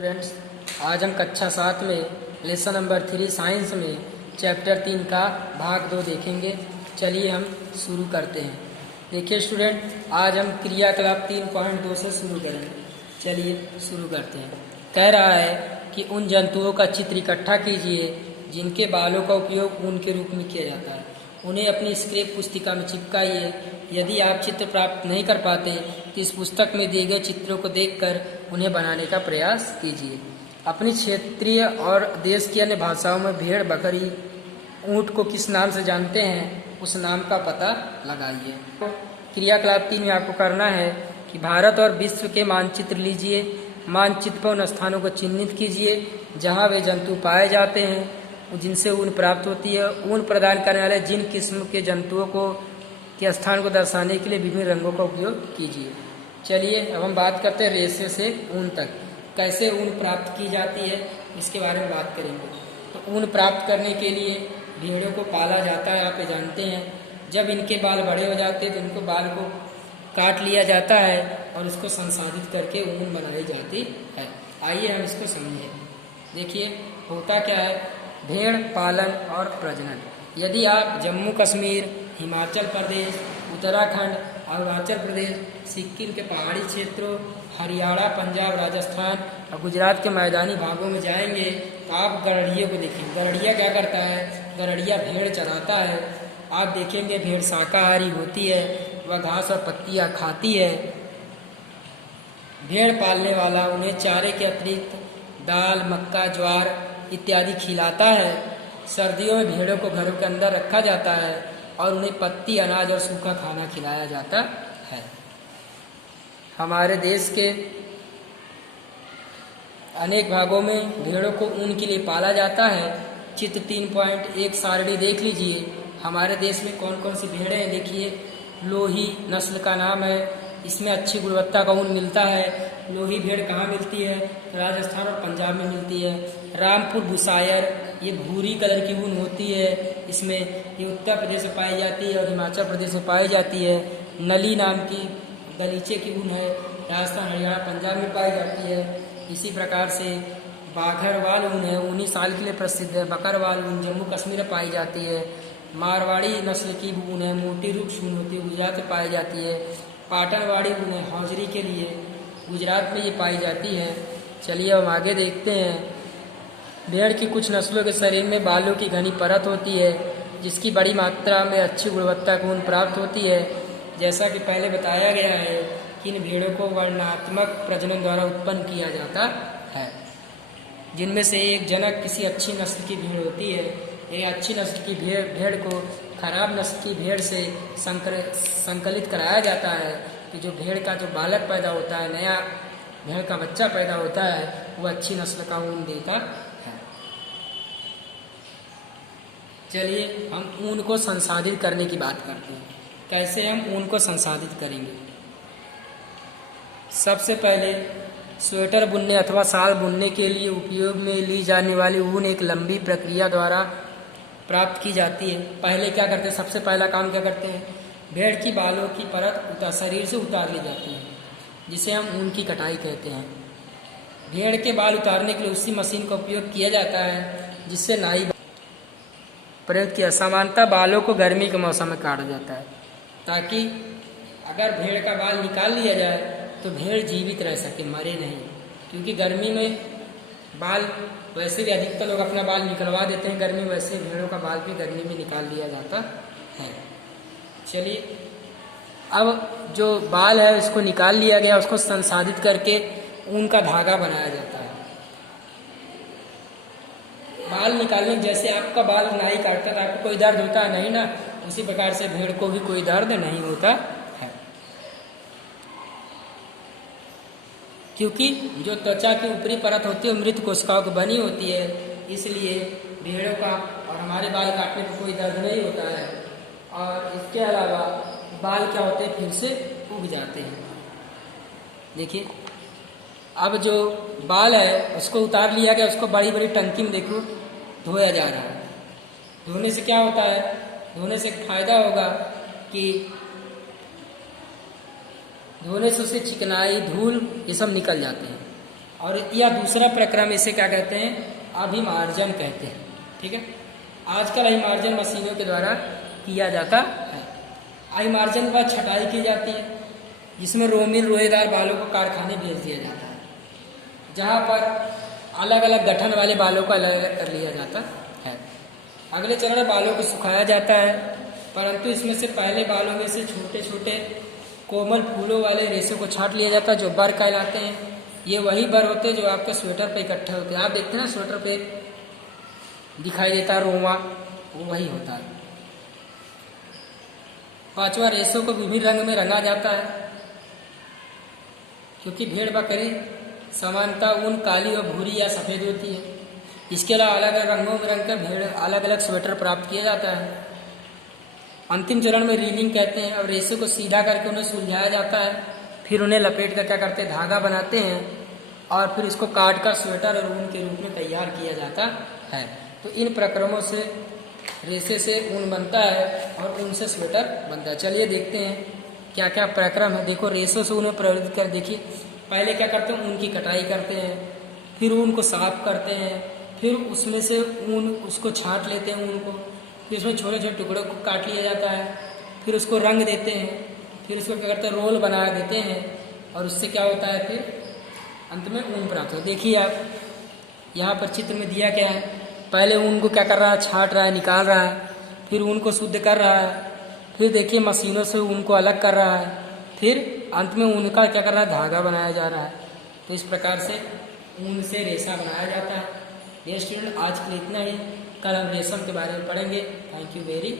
Friends, आज हम कक्षा 7 में लेसन नंबर 3 साइंस में चैप्टर 3 का भाग 2 देखेंगे। चलिए हम शुरू करते हैं। देखिए स्टूडेंट, आज हम क्रियाकलाप 3.2 से शुरू करेंगे। चलिए शुरू करते हैं। कह रहा है कि उन जंतुओं का चित्र इकट्ठा कीजिए जिनके बालों का उपयोग ऊन के रूप में किया जाता है। उन्हें अपनी स्क्रैप पुस्तिका में चिपकाइए। यदि आप चित्र प्राप्त नहीं कर पाते तो इस पुस्तक में दिए गए चित्रों को देखकर उन्हें बनाने का प्रयास कीजिए। अपनी क्षेत्रीय और देश की अन्य भाषाओं में भेड़, बकरी, ऊंट को किस नाम से जानते हैं, उस नाम का पता लगाइए। क्रियाकलाप 3 में आपको करना है कि भारत और विश्व के मानचित्र लीजिए। मानचित्र पर उन स्थानों को चिन्हित कीजिए जहाँ वे जंतु पाए जाते हैं जिनसे ऊन प्राप्त होती है। ऊन प्रदान करने वाले जिन किस्म के जंतुओं के स्थान को दर्शाने के लिए विभिन्न रंगों का उपयोग कीजिए। चलिए अब हम बात करते हैं रेशे से ऊन तक कैसे ऊन प्राप्त की जाती है, इसके बारे में बात करेंगे। तो ऊन प्राप्त करने के लिए भेड़ों को पाला जाता है, आप जानते हैं। जब इनके बाल बड़े हो जाते हैं तो इनको बाल को काट लिया जाता है और इसको संसाधित करके ऊन बनाई जाती है। आइए हम इसको समझें। देखिए होता क्या है, भेड़ पालन और प्रजनन। यदि आप जम्मू कश्मीर, हिमाचल प्रदेश, उत्तराखंड, अरुणाचल प्रदेश, सिक्किम के पहाड़ी क्षेत्रों, हरियाणा, पंजाब, राजस्थान और गुजरात के मैदानी भागों में जाएंगे तो आप गड़ड़ियों को देखेंगे। गड़ड़िया क्या करता है, गड़ड़िया भेड़ चराता है। आप देखेंगे भेड़ शाकाहारी होती है, वह घास और पत्तियां खाती है। भेड़ पालने वाला उन्हें चारे के अतिरिक्त दाल, मक्का, ज्वार इत्यादि खिलाता है। सर्दियों में भेड़ों को घरों के अंदर रखा जाता है और उन्हें पत्ती, अनाज और सूखा खाना खिलाया जाता है। हमारे देश के अनेक भागों में भेड़ों को ऊन के लिए पाला जाता है। चित्र 3.1 सारणी देख लीजिए। हमारे देश में कौन कौन सी भेड़ें हैं देखिए। लोही नस्ल का नाम है, इसमें अच्छी गुणवत्ता का ऊन मिलता है। लोही भेड़ कहाँ मिलती है, राजस्थान और पंजाब में मिलती है। रामपुर बुसायर, ये भूरी कलर की ऊन होती है, इसमें ये उत्तर प्रदेश में पाई जाती है और हिमाचल प्रदेश में पाई जाती है। नली नाम की गलीचे की ऊन है, राजस्थान, हरियाणा, पंजाब में पाई जाती है। इसी प्रकार से बाघरवाल ऊन है, ऊनी साल के लिए प्रसिद्ध है। बकरवाल ऊन जम्मू कश्मीर में पाई जाती है। मारवाड़ी नस्ल की ऊन है, मोटी रूक्ष ऊन होती है, गुजरात में पाई जाती है। पाटनवाड़ी ऊन है, हौजरी के लिए, गुजरात में ये पाई जाती है। चलिए हम आगे देखते हैं। भेड़ की कुछ नस्लों के शरीर में बालों की घनी परत होती है जिसकी बड़ी मात्रा में अच्छी गुणवत्ता का ऊन प्राप्त होती है। जैसा कि पहले बताया गया है कि इन भेड़ों को वर्णात्मक प्रजनन द्वारा उत्पन्न किया जाता है, जिनमें से एक जनक किसी अच्छी नस्ल की भेड़ होती है। एक अच्छी नस्ल की भेड़ को खराब नस्ल की भेड़ से संकलित कराया जाता है कि जो भेड़ का जो बालक पैदा होता है, नया भेड़ का बच्चा पैदा होता है, वो अच्छी नस्ल का ऊन देता है। चलिए हम ऊन को संसाधित करने की बात करते हैं। कैसे हम ऊन को संसाधित करेंगे। सबसे पहले स्वेटर बुनने अथवा शाल बुनने के लिए उपयोग में ली जाने वाली ऊन एक लंबी प्रक्रिया द्वारा प्राप्त की जाती है। पहले क्या करते हैं, सबसे पहला काम क्या करते हैं, भेड़ की बालों की परत शरीर से उतार ली जाती है, जिसे हम ऊन की कटाई कहते हैं। भेड़ के बाल उतारने के लिए उसी मशीन का उपयोग किया जाता है जिससे नाई प्रयोग की असमानता बालों को गर्मी के मौसम में काटा जाता है, ताकि अगर भेड़ का बाल निकाल लिया जाए तो भेड़ जीवित रह सके, मरे नहीं। क्योंकि गर्मी में बाल वैसे भी अधिकतर लोग अपना बाल निकलवा देते हैं गर्मी, वैसे भेड़ों का बाल भी गर्मी में निकाल लिया जाता है। चलिए अब जो बाल है उसको निकाल लिया गया, उसको संसाधित करके ऊन का धागा बनाया जाता है। बाल निकालने, जैसे आपका बाल नाई काटता था आपको कोई दर्द होता है नहीं ना, उसी प्रकार से भेड़ को भी कोई दर्द नहीं होता है। क्योंकि जो त्वचा की ऊपरी परत होती है मृत कोशिकाओं की बनी होती है, इसलिए भेड़ों का और हमारे बाल काटने पर कोई दर्द नहीं होता है। और इसके अलावा बाल क्या होते हैं, फिर से उग जाते हैं। देखिए अब जो बाल है उसको उतार लिया गया, उसको बड़ी बड़ी टंकी में देखो धोया जा रहा है। धोने से क्या होता है, धोने से फायदा होगा कि धोने से उससे चिकनाई, धूल ये सब निकल जाते हैं। और या दूसरा प्रक्रम इसे क्या कहते हैं, अभिमार्जन कहते हैं। ठीक है, आजकल अभिमार्जन मशीनों के द्वारा किया जाता है। अभिमार्जन के बाद छटाई की जाती है, जिसमें रोमिल रोएदार बालों को कारखाने भेज दिया जाता है, जहाँ पर अलग अलग गठन वाले बालों को अलग अलग कर लिया जाता है। अगले चरण में बालों को सुखाया जाता है, परंतु इसमें से पहले बालों में से छोटे छोटे कोमल फूलों वाले रेशों को छांट लिया जाता है, जो बर कहलाते हैं। ये वही बर होते हैं जो आपके स्वेटर पे इकट्ठे होते हैं। आप देखते हैं ना स्वेटर पे दिखाई देता है रोमा, वो वही होता है। पांचवा, रेशों को विभिन्न रंग में रंगा जाता है, क्योंकि भेड़ बकरी समानता ऊन काली और भूरी या सफ़ेद होती है। इसके अलावा अलग अलग रंगों में रंग कर भेड़ अलग अलग स्वेटर प्राप्त किया जाता है। अंतिम चरण में रीलिंग कहते हैं। अब रेशे को सीधा करके उन्हें सुलझाया जाता है, फिर उन्हें लपेट कर क्या करते हैं, धागा बनाते हैं, और फिर इसको काट कर स्वेटर और ऊन के रूप में तैयार किया जाता है। तो इन प्रक्रमों से रेशे से ऊन बनता है और ऊन से स्वेटर बनता है। चलिए देखते हैं क्या क्या प्रक्रम है। देखो, रेशों से ऊन प्रवृत्त कर देखिए, पहले क्या करते हैं, ऊन की कटाई करते हैं, फिर ऊन को साफ करते हैं, फिर उसमें से ऊन उसको छांट लेते हैं ऊन को, फिर उसमें छोटे छोटे टुकड़ों को काट लिया जाता है, फिर उसको रंग देते हैं, फिर उसको क्या करते हैं, रोल बना देते हैं, और उससे क्या होता है, फिर अंत में ऊन प्राप्त हो। देखिए आप यहाँ पर चित्र में दिया क्या है, पहले ऊन को क्या कर रहा है, छांट रहा है, निकाल रहा है, फिर ऊन को शुद्ध कर रहा है, फिर देखिए मशीनों से ऊन को अलग कर रहा है, फिर अंत में ऊन का क्या कर रहा है, धागा बनाया जा रहा है। तो इस प्रकार से ऊन से रेशा बनाया जाता है। ये स्टूडेंट, आज के लिए इतना ही। कल हम रेशम के बारे में पढ़ेंगे। Thank you very